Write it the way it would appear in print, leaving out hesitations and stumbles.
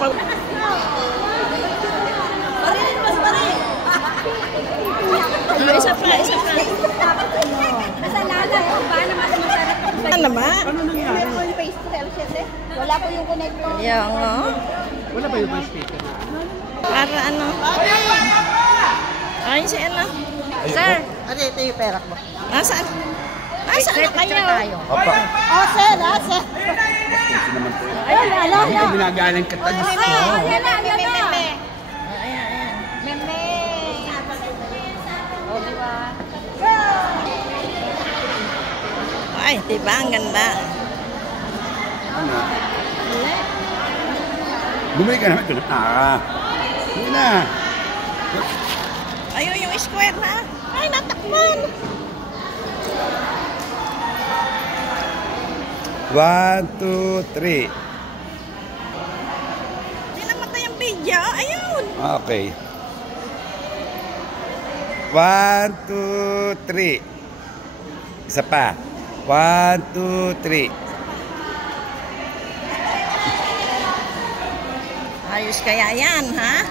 pag... Parin, mas parin. Isa pa. Nasa lala, paano mas masarap? Ano ba? Ano nangyari? Wala po yung face to wala po yung connector. Yan, o. Wala ba yung speaker? Para ano? Ay, si ano? Sir, Ano ito yung perak mo? nasaan? Nasaan na kayo? Opa. Oh, sir, sir. Kasi naman po yun. Ala. Hindi ko binagaling ka tagis ko. Ayan na. Ayan. Meme. O, diba? Ay, diba? Ang ganda. Ano? Bumili ka naman. Hindi na. Ayun yung square na. Ay, natakpan. 1, 2, 3. Hindi namatay ang video. Ayun. Okay. 1, 2, 3. Isa pa. 1, 2, 3. Ayos kaya yan, ha?